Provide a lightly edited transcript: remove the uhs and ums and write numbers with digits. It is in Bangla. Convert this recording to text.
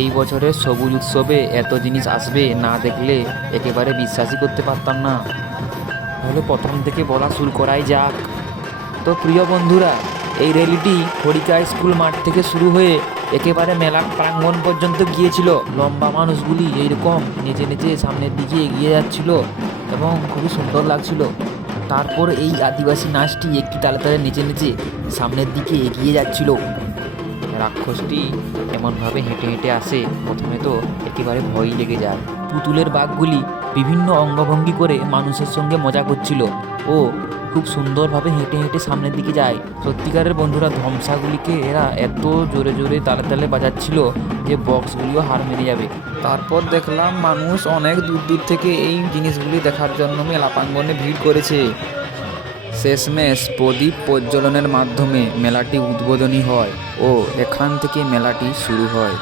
এই বছরের সবুজ উৎসবে এত জিনিস আসবে না দেখলে একেবারে বিশ্বাসই করতে পারতাম না। তাহলে প্রথম থেকে বলা শুরু করাই যাক। তো প্রিয় বন্ধুরা, এই র্যালিটি খড়িকা স্কুল মাঠ থেকে শুরু হয়ে একেবারে মেলা প্রাঙ্গণ পর্যন্ত গিয়েছিল। লম্বা মানুষগুলি এইরকম নেচে নেচে সামনের দিকে এগিয়ে যাচ্ছিল এবং খুবই সুন্দর লাগছিল। তারপর এই আদিবাসী নাচটি একটি তালে তালে নেচে নেচে সামনের দিকে এগিয়ে যাচ্ছিল। রাক্ষসটি এমনভাবে হেঁটে হেঁটে আসে, প্রথমে তো একেবারে ভয়ই লেগে যায়। পুতুলের বাঘগুলি বিভিন্ন অঙ্গভঙ্গি করে মানুষের সঙ্গে মজা করছিল ও খুব সুন্দরভাবে হেঁটে হেঁটে সামনের দিকে যায়। সত্যিকারের বন্ধুরা, ধ্বংসাগুলিকে এরা এত জোরে জোরে তালে তালে বাজাচ্ছিল যে বক্সগুলিও হার মেনে যাবে। তারপর দেখলাম মানুষ অনেক দূর দূর থেকে এই জিনিসগুলি দেখার জন্য মেলা প্রাঙ্গণে ভিড় করেছে। শেষমেশ প্রদীপ প্রজ্বলনের মাধ্যমে মেলাটি উদ্বোধনী হয় ও এখান থেকে মেলাটি শুরু হয়।